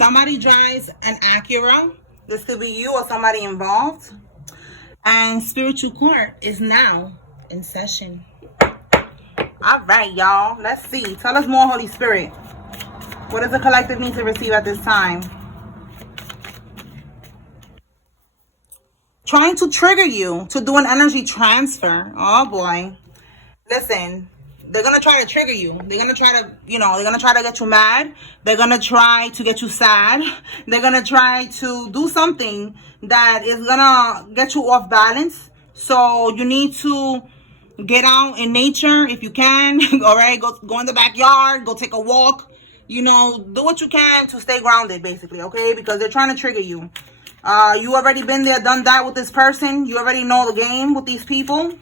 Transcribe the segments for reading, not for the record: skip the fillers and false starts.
Somebody drives an Acura. This could be you or somebody involved. And spiritual court is now in session. All right, y'all. Let's see. Tell us more, Holy Spirit. What does the collective need to receive at this time? Trying to trigger you to do an energy transfer. Oh, boy. Listen. They're going to try to trigger you. They're going to try to, they're going to try to get you mad. They're going to try to get you sad. They're going to try to do something that is going to get you off balance. So you need to get out in nature if you can. All right, go in the backyard, go take a walk. Do what you can to stay grounded, basically, okay? Because they're trying to trigger you. You already been there, done that with this person. You already know the game with these people.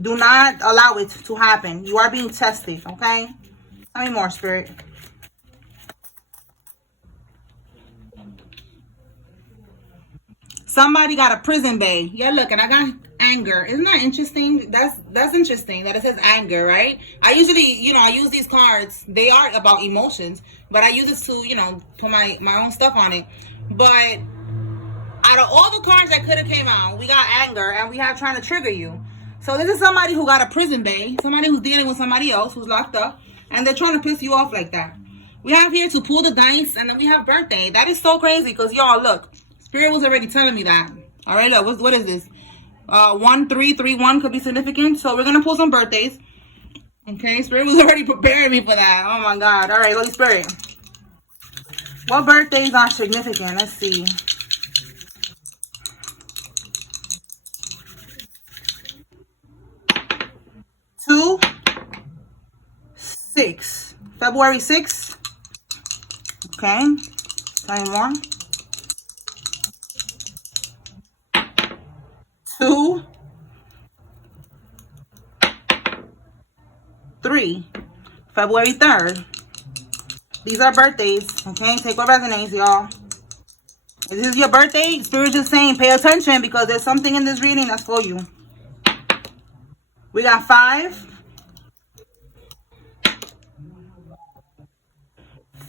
Do not allow it to happen. You are being tested, okay? Tell me more, Spirit. Somebody got a prison bay. Yeah, look, and I got anger. Isn't that interesting? That's interesting that it says anger, right? I usually, I use these cards. They are about emotions, but I use this to, put my own stuff on it. But out of all the cards that could have came out, we got anger, and we have trying to trigger you. So this is somebody who got a prison bay, somebody who's dealing with somebody else who's locked up, and they're trying to piss you off like that. We have here to pull the dice, and then we have birthday. That is so crazy because, y'all, look, Spirit was already telling me that. All right, look, what is this? 1331 could be significant, so we're going to pull some birthdays. Okay, Spirit was already preparing me for that. Oh, my God. All right, Holy Spirit. What birthdays are significant? Let's see. 6. February 6th. Okay. Tell me more. 2, 3. February 3rd. These are birthdays. Okay. Take what resonates, y'all. If this is your birthday, Spirit is saying pay attention because there's something in this reading that's for you. We got 5.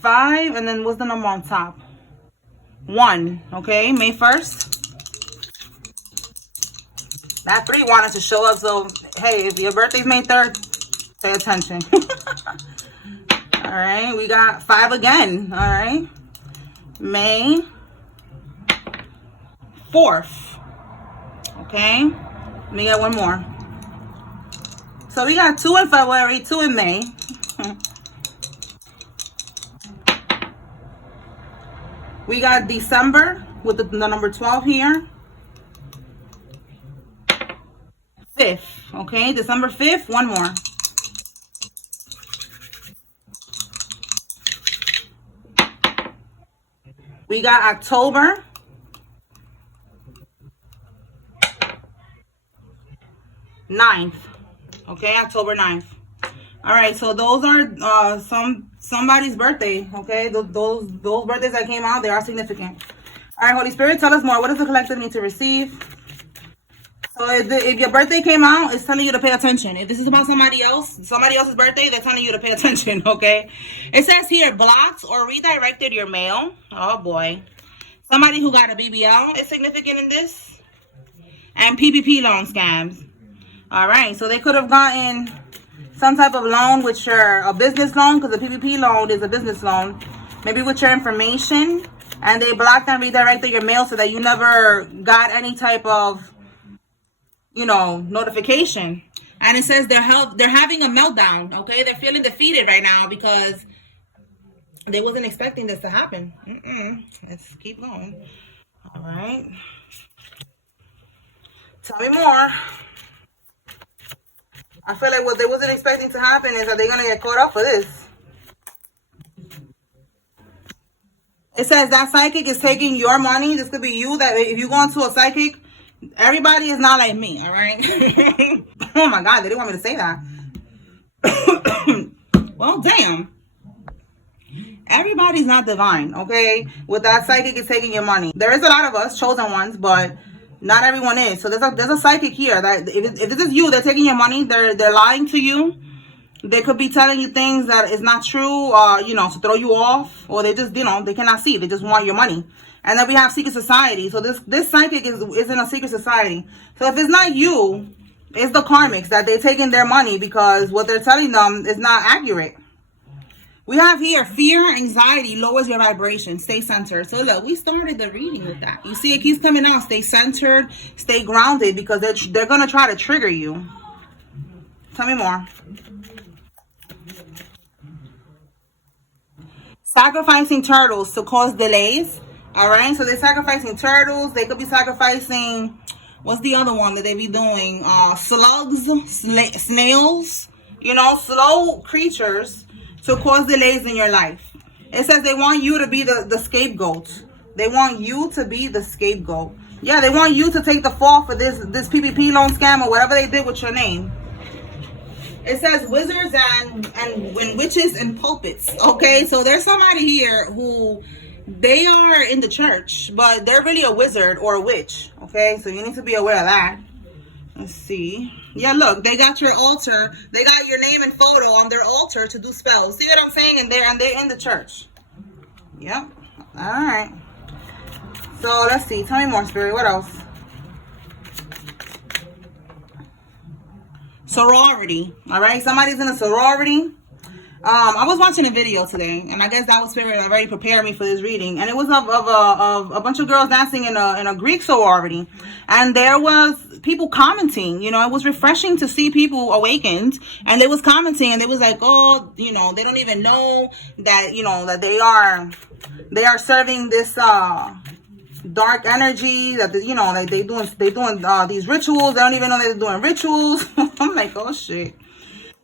5, and then what's the number on top? 1. Okay, May 1st. That 3 wanted to show up, so hey, if your birthday's May 3rd, pay attention. All right, we got 5 again. All right, May 4th. Okay, let me get one more. So we got 2 in February, 2 in May. We got December with the number 12 here. 5th, okay? December 5th, one more. We got October. 9th, okay? October 9th. All right, so those are somebody's birthday, okay? Those birthdays that came out, they are significant. All right, Holy Spirit, tell us more. What does the collective need to receive? So if your birthday came out, it's telling you to pay attention. If this is about somebody else's birthday, they're telling you to pay attention, okay? It says here, blocked or redirected your mail. Oh, boy. Somebody who got a BBL is significant in this. And PPP loan scams. All right, so they could have gotten some type of loan with a business loan, because a PPP loan is a business loan, maybe with your information, and they blocked and redirected your mail so that you never got any type of, notification. And it says they're having a meltdown, okay? They're feeling defeated right now because they wasn't expecting this to happen. Let's keep going. All right. Tell me more. I feel like what they wasn't expecting to happen is that they're going to get caught up for this. It says that psychic is taking your money. This could be you. That if you go into a psychic, everybody is not like me, all right? Oh, my God. They didn't want me to say that. Well, damn. Everybody's not divine, okay? With that psychic is taking your money. There is a lot of us, chosen ones, but not everyone is. So there's a psychic here that if this is you, they're taking your money. They're lying to you. They could be telling you things that is not true, you know, to throw you off, or they just, you know, they cannot see. They just want your money. And then we have secret society. So this psychic is in a secret society. So if it's not you, it's the karmics that they're taking their money because what they're telling them is not accurate. We have here fear, anxiety lowers your vibration. Stay centered. So look, we started the reading with that. You see, it keeps coming out. Stay centered, stay grounded, because they're gonna try to trigger you. Tell me more. Sacrificing turtles to cause delays. All right, so they're sacrificing turtles. They could be sacrificing, what's the other one that they be doing? Slugs, snails, you know, slow creatures to cause delays in your life. It says they want you to be the scapegoat. They want you to be the scapegoat. Yeah, they want you to take the fall for this PPP loan scam or whatever they did with your name. It says wizards and witches and pulpits. Okay, so there's somebody here who they are in the church, but they're really a wizard or a witch. Okay, so you need to be aware of that. Let's see. Yeah, look, they got your altar. They got your name and photo on their altar to do spells. See what I'm saying? And they're in the church. Yep. All right. So let's see. Tell me more, Spirit. What else? Sorority. All right. Somebody's in a sorority. I was watching a video today, and I guess that was Spirit already prepared me for this reading. And it was of a bunch of girls dancing in a Greek sorority, and there was people commenting. You know, it was refreshing to see people awakened, and they was commenting, and they was like, oh, you know, they don't even know that, you know, that they are serving this dark energy, that you know, like they doing these rituals. They don't even know they're doing rituals. I'm like, oh shit.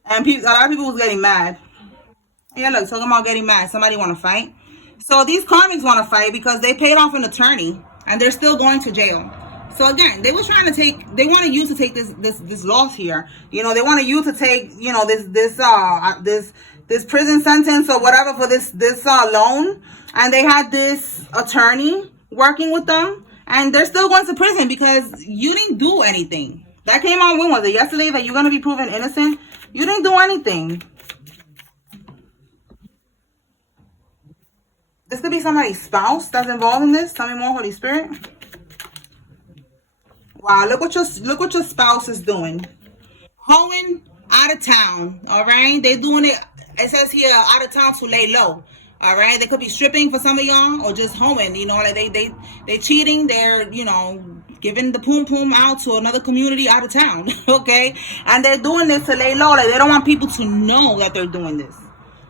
And a lot of people was getting mad. Yeah, look, talking about getting mad. Somebody want to fight. So these karmics want to fight because they paid off an attorney and they're still going to jail. So again, they wanted you to take this loss here. You know, they wanted you to take, you know, this prison sentence or whatever for this loan. And they had this attorney working with them, and they're still going to prison because you didn't do anything. That came out, when was it? Yesterday, that you're going to be proven innocent. You didn't do anything. This could be somebody's spouse that's involved in this. Tell me more, Holy Spirit. Wow, look what your spouse is doing. Hoeing out of town. All right, they doing it. It says here out of town to lay low. All right, they could be stripping for some of y'all, or just hoeing. You know, like they cheating. They're, you know, giving the poom poom out to another community out of town. Okay, and they're doing this to lay low. Like they don't want people to know that they're doing this.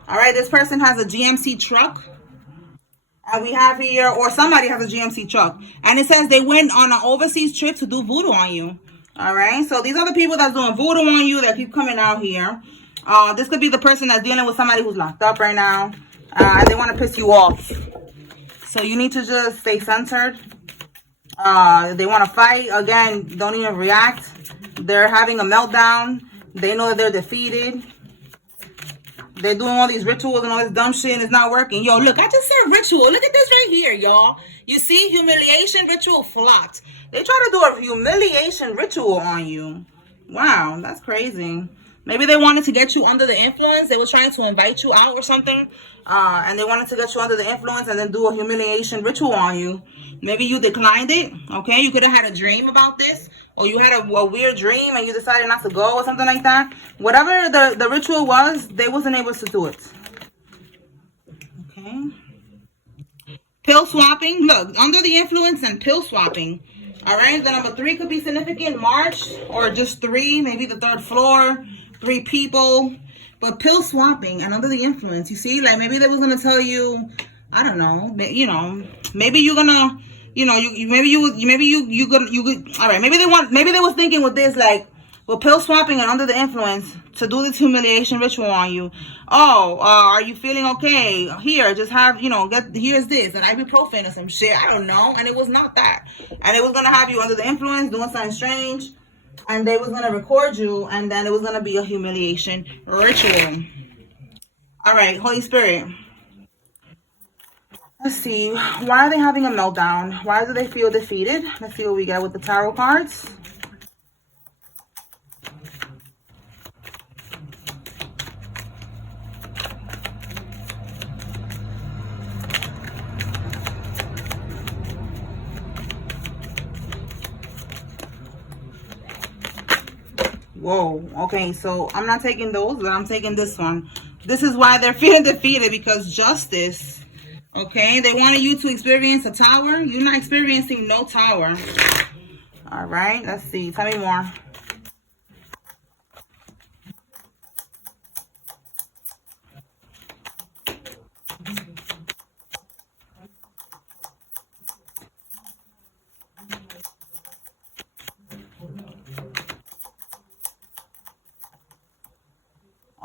All right, this person has a GMC truck. And we have here, or somebody has a GMC truck. And it says they went on an overseas trip to do voodoo on you. All right. So these are the people that's doing voodoo on you that keep coming out here. This could be the person that's dealing with somebody who's locked up right now. And they want to piss you off. So you need to just stay centered. They want to fight. Again, don't even react. They're having a meltdown. They know that they're defeated. They're doing all these rituals and all this dumb shit and it's not working. Yo, look, I just said ritual. Look at this right here, y'all. You see, humiliation ritual flopped. They try to do a humiliation ritual on you. Wow, that's crazy. Maybe they wanted to get you under the influence. They were trying to invite you out or something. And they wanted to get you under the influence and then do a humiliation ritual on you. Maybe you declined it. Okay, you could have had a dream about this. Or you had a weird dream and you decided not to go or something like that. Whatever the ritual was, they wasn't able to do it. Okay. Pill swapping. Look, under the influence and pill swapping. All right. The number 3 could be significant. March, or just 3. Maybe the 3rd floor. 3 people. But pill swapping and under the influence. You see, like maybe they was going to tell you, I don't know, you know, maybe you're going to, you know, maybe you all right, maybe they was thinking with this, like, well, pill swapping and under the influence to do this humiliation ritual on you. Oh, are you feeling okay? Here, just have, you know, here's this, and ibuprofen or some shit. I don't know. And it was not that. And it was gonna have you under the influence doing something strange, and they was gonna record you, and then it was gonna be a humiliation ritual. All right, Holy Spirit. Let's see. Why are they having a meltdown? Why do they feel defeated? Let's see what we get with the tarot cards. Whoa. Okay, so I'm not taking those, but I'm taking this one. This is why they're feeling defeated, because justice. Okay, they wanted you to experience a tower. You're not experiencing no tower. All right, let's see. Tell me more.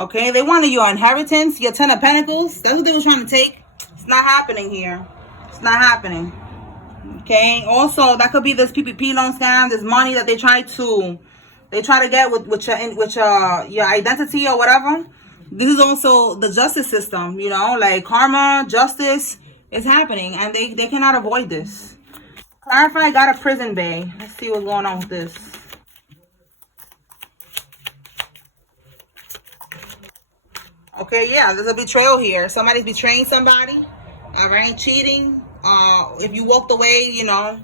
Okay, they wanted your inheritance, your 10 of Pentacles. That's what they were trying to take. It's not happening here. It's not happening. Okay, also that could be this PPP loan scam, this money that they try to get with your identity or whatever. This is also the justice system, you know, like karma, justice is happening, and they cannot avoid this. Clarify got a prison bay. Let's see what's going on with this. Okay, yeah, there's a betrayal here. Somebody's betraying somebody. All right, cheating. If you walked away, you know,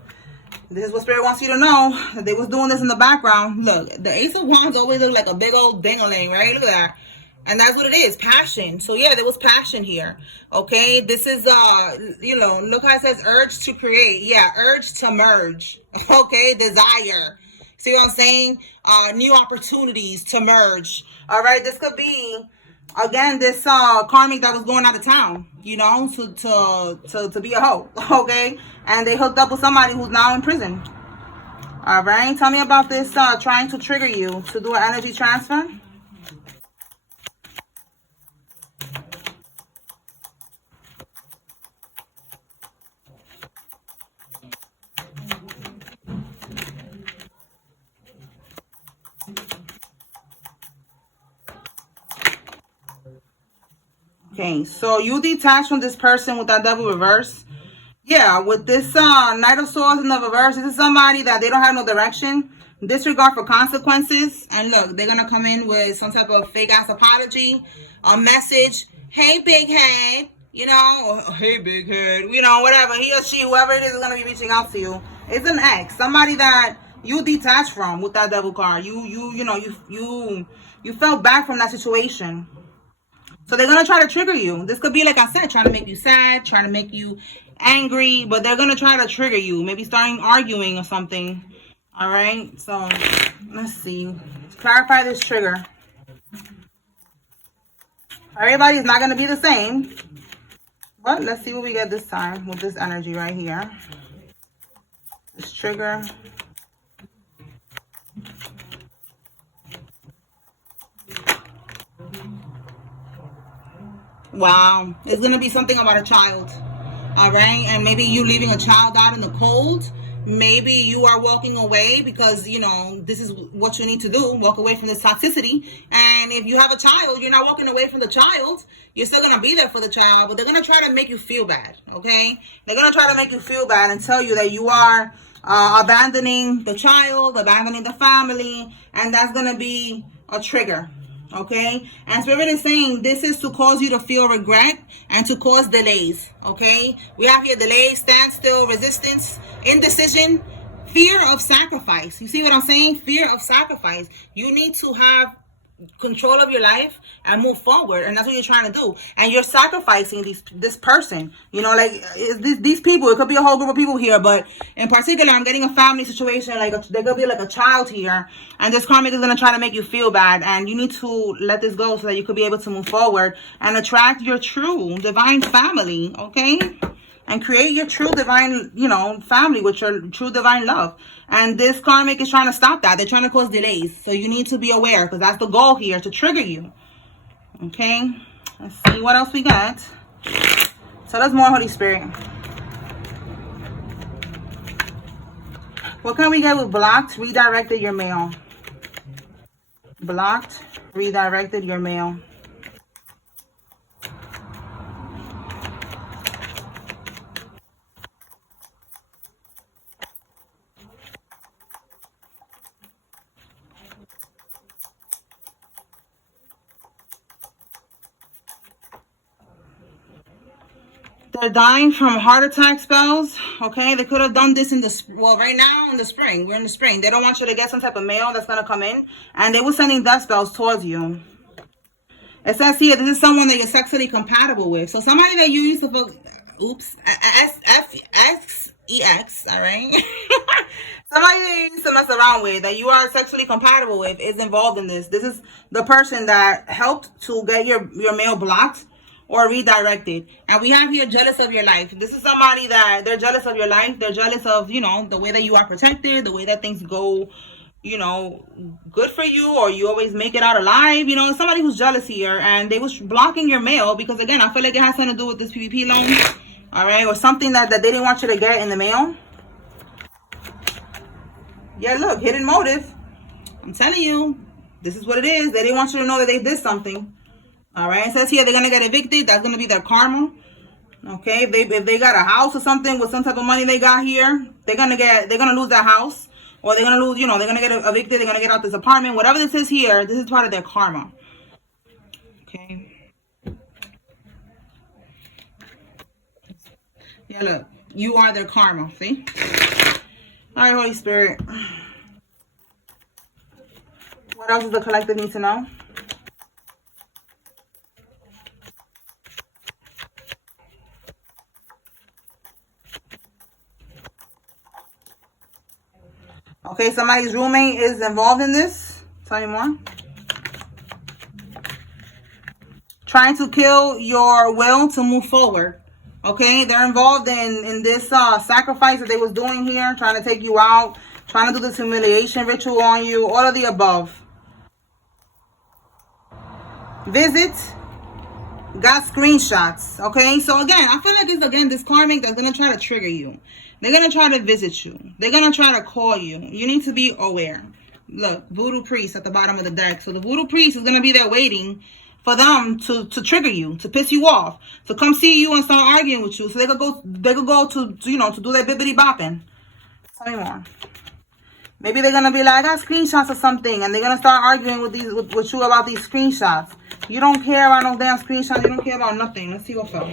this is what Spirit wants you to know. That they was doing this in the background. Look, the Ace of Wands always look like a big old ding-a-ling, right? Look at that. And that's what it is, passion. So yeah, there was passion here. Okay, this is you know, look how it says urge to create. Yeah, urge to merge. Okay, desire. See what I'm saying? New opportunities to merge. All right, this could be again this karmic that was going out of town, you know, to be a hoe. Okay, and they hooked up with somebody who's now in prison. All right, tell me about this trying to trigger you to do an energy transfer. Okay, so you detach from this person with that Devil reverse. Yeah, with this Knight of Swords in the reverse, this is somebody that they don't have no direction, disregard for consequences, and look, they're gonna come in with some type of fake ass apology, a message, hey big head, you know, or, hey big head, you know, whatever, he or she, whoever it is gonna be reaching out to you. It's an ex, somebody that you detach from with that Devil card. You know, you felt back from that situation. So they're going to try to trigger you. This could be, like I said, trying to make you sad, trying to make you angry, but they're going to try to trigger you. Maybe starting arguing or something. All right. So let's see. Clarify this trigger. Everybody's not going to be the same. But let's see what we get this time with this energy right here. This trigger. Wow, it's gonna be something about a child. All right, and maybe you leaving a child out in the cold. Maybe you are walking away because, you know, this is what you need to do, walk away from this toxicity. And if you have a child, you're not walking away from the child, you're still gonna be there for the child, but they're gonna try to make you feel bad. Okay, they're gonna try to make you feel bad and tell you that you are abandoning the child, abandoning the family, and that's gonna be a trigger. Okay, and Spirit is saying this is to cause you to feel regret and to cause delays. Okay, we have here delays, standstill, resistance, indecision, fear of sacrifice. You see what I'm saying? Fear of sacrifice. You need to have control of your life and move forward, and that's what you're trying to do. And you're sacrificing this person, you know, like these people. It could be a whole group of people here, but in particular I'm getting a family situation. Like there could be like a child here, and this karmic is going to try to make you feel bad, and you need to let this go so that you could be able to move forward and attract your true divine family. Okay, and create your true divine, you know, family with your true divine love. And this karmic is trying to stop that. They're trying to cause delays. So you need to be aware, because that's the goal here, to trigger you. Okay, let's see what else we got. Tell us more, Holy Spirit. What can we get with blocked, redirected your mail? Blocked, redirected your mail. They're dying from heart attack spells. Okay, they could have done this in the, well, right now in the spring. We're in the spring. They don't want you to get some type of mail that's going to come in. And they were sending death spells towards you. It says here, this is someone that you're sexually compatible with. So somebody that you used to, oops, S-F-X-E-X, all right? Somebody that you used to mess around with, that you are sexually compatible with, is involved in this. This is the person that helped to get your mail blocked or redirected. And we have here jealous of your life. This is somebody that they're jealous of your life. They're jealous of, you know, the way that you are protected, the way that things go, you know, good for you, or you always make it out alive. You know, somebody who's jealous here, and they was blocking your mail because, again, I feel like it has something to do with this PPP loan, all right, or something that they didn't want you to get in the mail. Yeah, look, hidden motive. I'm telling you, this is what it is. They didn't want you to know that they did something. All right, it says here they're gonna get evicted. That's gonna be their karma. Okay, if they got a house or something with some type of money they got here, they're gonna lose that house. Or they're going to lose, you know, they're going to get evicted. They're going to get out this apartment. Whatever this is here, this is part of their karma. Okay. Yeah, look. You are their karma. See? All right, Holy Spirit. What else does the collective need to know? Okay, somebody's roommate is involved in this. Tell me more. Trying to kill your will to move forward. Okay, they're involved in this sacrifice that they was doing here, trying to take you out, trying to do this humiliation ritual on you, all of the above. Visit. Got screenshots. Okay, so again, I feel like it's, again, this karmic that's going to try to trigger you. They're going to try to visit you. They're going to try to call you. You need to be aware. Look, voodoo priest at the bottom of the deck. So the voodoo priest is going to be there waiting for them to trigger you, to piss you off, to come see you and start arguing with you. So they could go to you know, to do their bibbity bopping. Tell me more. Maybe they're going to be like, I got screenshots or something, and they're going to start arguing with you about these screenshots. You don't care about no damn screenshots. You don't care about nothing. Let's see what fell.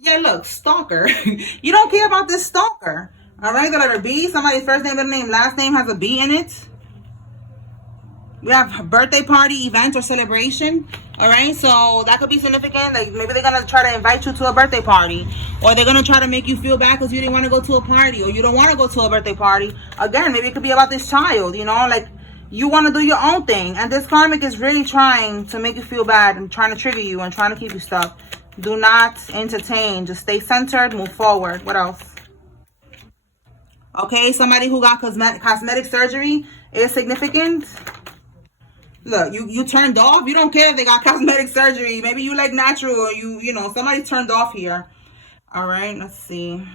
Yeah, look, stalker. You don't care about this stalker. All right, the letter B. Somebody's first name, middle name, last name has a B in it. We have a birthday party, event, or celebration. All right, so that could be significant. Like maybe they're going to try to invite you to a birthday party. Or they're going to try to make you feel bad because you didn't want to go to a party. Or you don't want to go to a birthday party. Again, maybe it could be about this child, you know, like you want to do your own thing. And this karmic is really trying to make you feel bad and trying to trigger you and trying to keep you stuck. Do not entertain. Just stay centered. Move forward. What else? Okay, somebody who got cosmetic surgery is significant. Look, you turned off. You don't care if they got cosmetic surgery. Maybe you like natural, or you know, somebody turned off here. All right, let's see.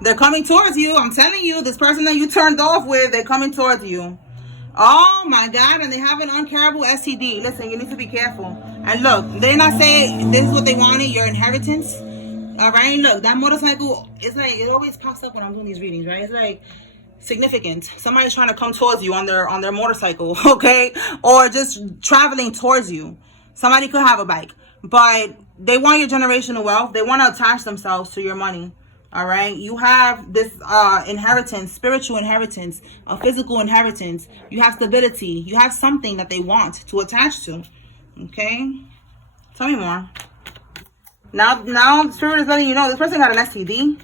They're coming towards you. I'm telling you, this person that you turned off with, they're coming towards you. Oh my God, and they have an uncarable STD. Listen, you need to be careful. And look, they're not saying this is what they wanted, your inheritance. All right, look, that motorcycle, it's like, it always pops up when I'm doing these readings, right? It's like significant. Somebody's trying to come towards you on their motorcycle, okay? Or just traveling towards you. Somebody could have a bike, but they want your generational wealth. They want to attach themselves to your money. All right, you have this inheritance, spiritual inheritance, a physical inheritance. You have stability. You have something that they want to attach to. Okay, tell me more. Now the spirit is letting you know this person got an STD.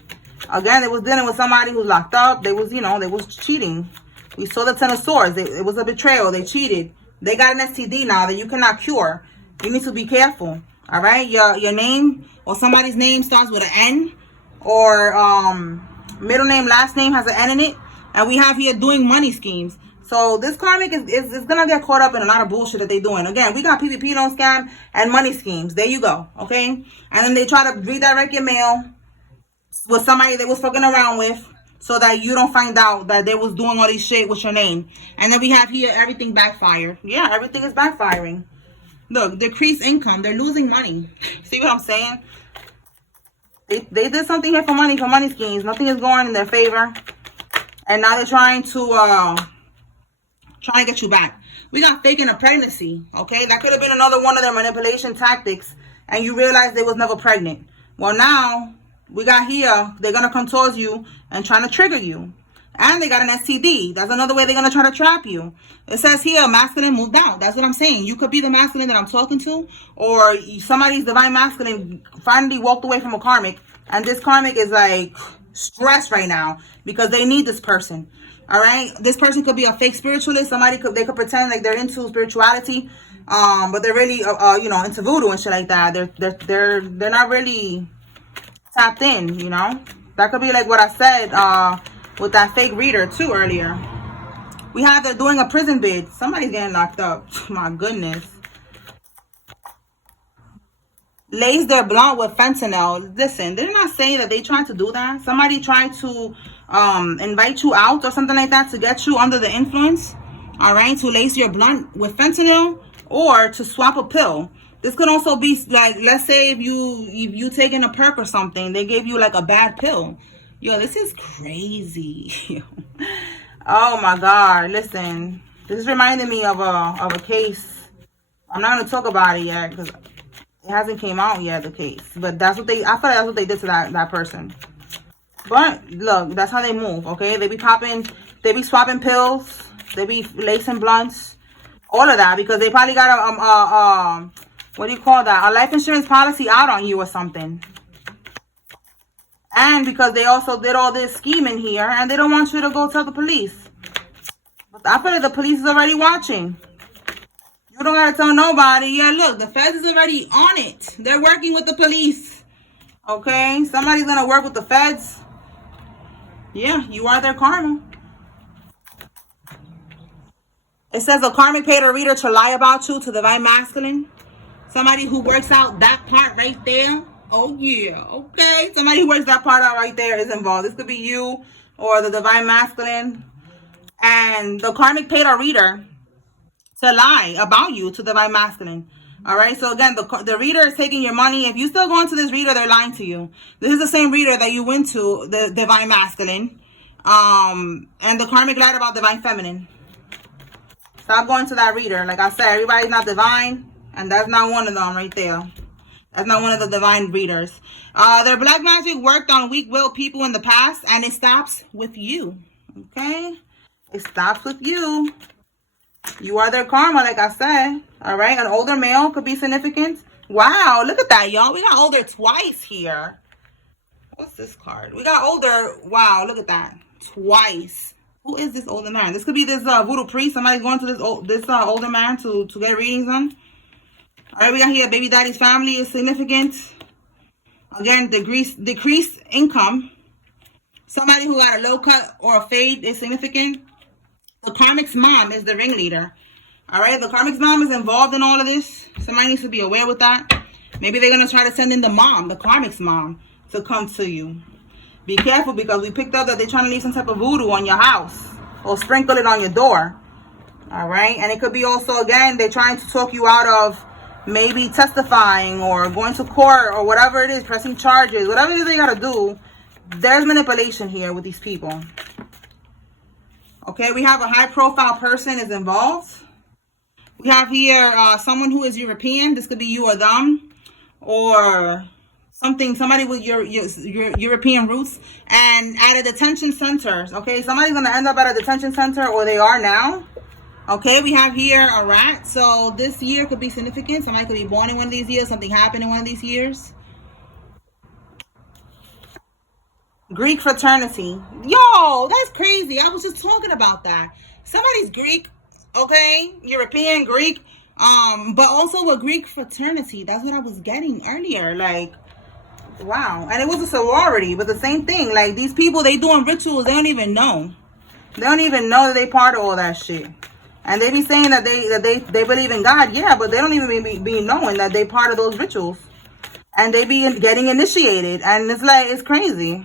Again, they was dealing with somebody who's locked up. They was, you know, they was cheating. We saw the Ten of Swords. It was a betrayal. They cheated. They got an STD now that you cannot cure. You need to be careful. All right, your name or somebody's name starts with an N. Or middle name, last name has an N in it. And we have here doing money schemes. So this karmic is going to get caught up in a lot of bullshit that they're doing. Again, we got PPP loan scam and money schemes. There you go. Okay. And then they try to redirect your mail with somebody they was fucking around with, so that you don't find out that they was doing all this shit with your name. And then we have here everything backfired. Yeah, everything is backfiring. Look, decreased income. They're losing money. See what I'm saying? They did something here for money schemes. Nothing is going in their favor. And now they're trying to trying to get you back. We got faking a pregnancy, okay? That could have been another one of their manipulation tactics, and you realized they was never pregnant. Well, now we got here, they're going to come towards you and trying to trigger you. And they got an STD. That's another way they're going to try to trap you. It says here, masculine moved out. That's what I'm saying. You could be the masculine that I'm talking to, or somebody's divine masculine finally walked away from a karmic, and this karmic is like stressed right now because they need this person. All right, this person could be a fake spiritualist. They could pretend like they're into spirituality, but they're really you know, into voodoo and shit like that. They're not really tapped in, you know. That could be like what I said with that fake reader too earlier. We have they're doing a prison bid. Somebody's getting locked up. My goodness. Lace their blunt with fentanyl. Listen, they're not saying that they tried to do that. Somebody tried to invite you out or something like that to get you under the influence. All right, to lace your blunt with fentanyl or to swap a pill. This could also be like, let's say if you taking a perk or something, they gave you like a bad pill. Yo, this is crazy. Oh my God, listen, this is reminding me of a case. I'm not gonna talk about it yet because it hasn't came out yet, the case. But that's what I feel like that's what they did to that person. But look, that's how they move, okay? They be swapping pills, they be lacing blunts, all of that, because they probably got a what do you call that? A life insurance policy out on you or something. And because they also did all this scheming here, and they don't want you to go tell the police. But I feel like the police is already watching. You don't gotta tell nobody. Yeah, look, the feds is already on it. They're working with the police. Okay? Somebody's gonna work with the feds. Yeah, you are their karma. It says a karmic paid a reader to lie about you to divine masculine. Somebody who works out that part right there. Oh, yeah. Okay. Somebody who works that part out right there is involved. This could be you or the divine masculine. And the karmic paid a reader to lie about you to divine masculine. All right. So, again, the reader is taking your money. If you still go into this reader, they're lying to you. This is the same reader that you went to, the divine masculine. And the karmic lied about divine feminine. Stop going to that reader. Like I said, everybody's not divine. And that's not one of them right there. That's not one of the divine readers. Their black magic worked on weak-willed people in the past, and it stops with you. Okay? It stops with you. You are their karma, like I said. All right? An older male could be significant. Wow, look at that, y'all. We got older twice here. What's this card? We got older. Wow, look at that. Twice. Who is this older man? This could be this voodoo priest. Somebody's going to this older man to get readings on. All right, we got here, baby daddy's family is significant. Again, decreased income. Somebody who got a low cut or a fade is significant. The karmic's mom is the ringleader. All right, the karmic's mom is involved in all of this. Somebody needs to be aware with that. Maybe they're going to try to send in the mom, the karmic's mom, to come to you. Be careful because we picked up that they're trying to leave some type of voodoo on your house or sprinkle it on your door. All right, and it could be also, again, they're trying to talk you out of maybe testifying or going to court or whatever it is, pressing charges, whatever it is they gotta do. There's manipulation here with these people. Okay, we have a high profile person is involved. We have here someone who is European. This could be you or them, or somebody with your European roots, and at a detention center. Okay, somebody's gonna end up at a detention center, or they are now. Okay, we have here a rat. So this year could be significant. Somebody could be born in one of these years. Something happened in one of these years. Greek fraternity. Yo, that's crazy. I was just talking about that. Somebody's Greek, okay? European, Greek. But also a Greek fraternity. That's what I was getting earlier. Like, wow. And it was a sorority, but the same thing. Like, these people, they doing rituals. They don't even know. They don't even know that they part of all that shit. And they be saying that they believe in God, yeah, but they don't even be knowing that they part of those rituals. And they be getting initiated. And it's like, it's crazy.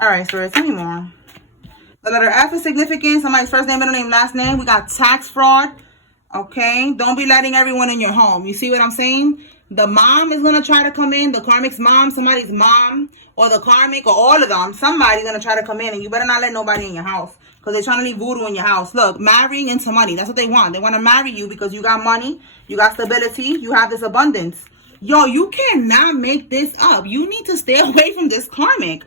All right, so tell me more. The letter F is significant. Somebody's first name, middle name, last name. We got tax fraud. Okay, don't be letting everyone in your home. You see what I'm saying? The mom is going to try to come in. The karmic's mom, somebody's mom, or the karmic, or all of them. Somebody's going to try to come in, and you better not let nobody in your house. because they're trying to leave voodoo in your house. Look, marrying into money. That's what they want. They want to marry you because you got money, you got stability, you have this abundance. Yo, you cannot make this up. You need to stay away from this karmic.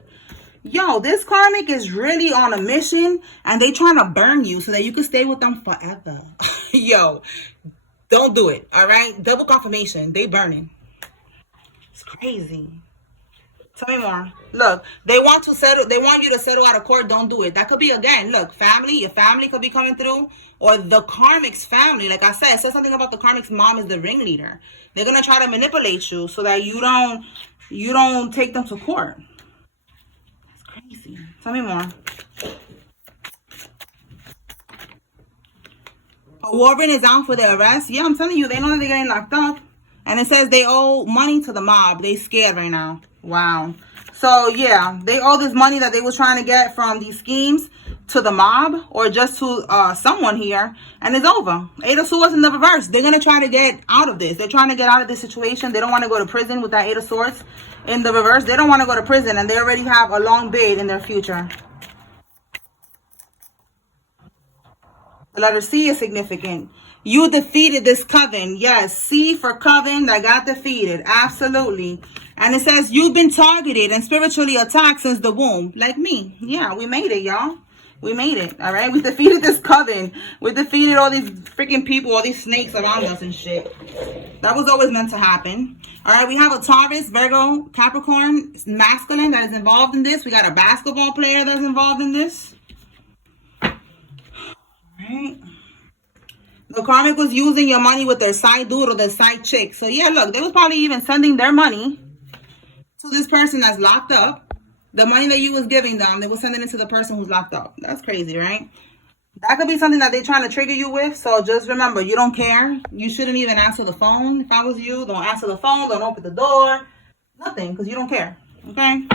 Yo, this karmic is really on a mission, and they trying to burn you so that you can stay with them forever. Yo, don't do it, all right? Double confirmation. They burning. It's crazy. Tell me more. Look, they want to settle. They want you to settle out of court. Don't do it. That could be, again, look, family. Your family could be coming through, or the karmic's family. Like I said, it says something about the karmic's mom is the ringleader. They're gonna try to manipulate you so that you don't take them to court. That's crazy. Tell me more. A warrant is out for their arrest. Yeah, I'm telling you, they know that they're getting locked up. And it says they owe money to the mob. They scared right now. Wow. So, yeah, they owe this money that they was trying to get from these schemes to the mob or just to someone here. And it's over. Eight of Swords in the reverse. They're going to try to get out of this. They're trying to get out of this situation. They don't want to go to prison with that Eight of Swords in the reverse. They don't want to go to prison. And they already have a long bid in their future. The letter C is significant. You defeated this coven. Yes, C for coven that got defeated. Absolutely. And it says you've been targeted and spiritually attacked since the womb. Like me. Yeah, we made it, y'all. We made it. All right. We defeated this coven. We defeated all these freaking people, all these snakes around us and shit. That was always meant to happen. All right. We have a Taurus, Virgo, Capricorn, masculine that is involved in this. We got a basketball player that's involved in this. Right. The karmic was using your money with their side dude or their side chick. So yeah, look, they was probably even sending their money to this person that's locked up. The money that you was giving them, they were sending it to the person who's locked up. That's crazy, right? That could be something that they're trying to trigger you with. So just remember, you don't care. You shouldn't even answer the phone. If I was you, don't answer the phone. Don't open the door. Nothing, because you don't care. Okay?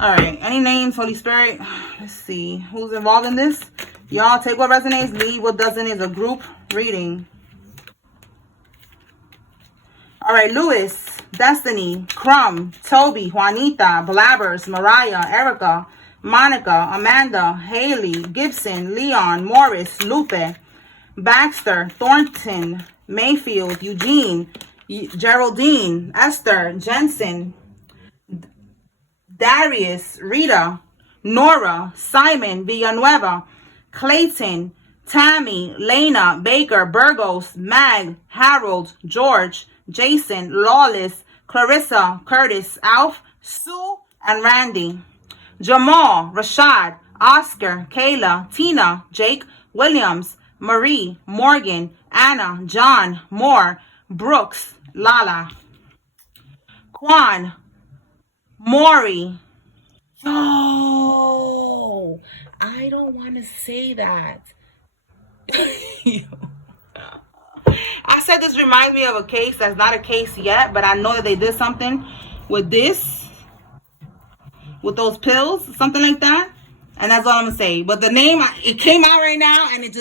All right. Any names, Holy Spirit? Let's see. Who's involved in this? Y'all take what resonates, leave what doesn't. Is a group reading. All right, Louis, Destiny, Crumb, Toby, Juanita, Blabbers, Mariah, Erica, Monica, Amanda, Haley, Gibson, Leon, Morris, Lupe, Baxter, Thornton, Mayfield, Eugene, Geraldine, Esther, Jensen, Darius, Rita, Nora, Simon, Villanueva, Clayton, Tammy, Lena, Baker, Burgos, Mag, Harold, George, Jason, Lawless, Clarissa, Curtis, Alf, Sue, and Randy. Jamal, Rashad, Oscar, Kayla, Tina, Jake, Williams, Marie, Morgan, Anna, John, Moore, Brooks, Lala. Quan, Maury. Yo, I don't want to say that. I said this reminds me of a case that's not a case yet, but I know that they did something with this, with those pills, something like that. And that's all I'm gonna say. But the name, it came out right now, and it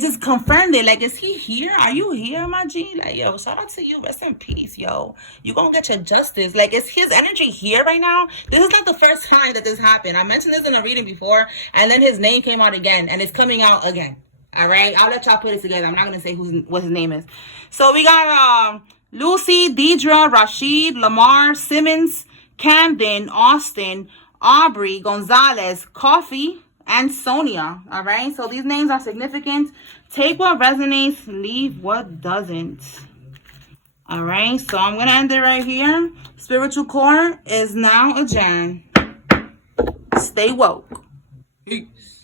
just confirmed it. Like, is he here? Are you here, my G? Like, yo, shout out to you. Rest in peace, yo. You gonna get your justice. Like, is his energy here right now? This is not the first time that this happened. I mentioned this in a reading before, and then his name came out again, and it's coming out again. All right, I'll let y'all put it together. I'm not gonna say what his name is. So we got Lucy, Deidre, Rashid, Lamar, Simmons, Camden, Austin, Aubrey, Gonzalez, Coffee, and Sonia. All right, so these names are significant. Take what resonates, leave what doesn't. All right, so I'm gonna end it right here. Spiritual core is now adjourned. Stay woke. Peace.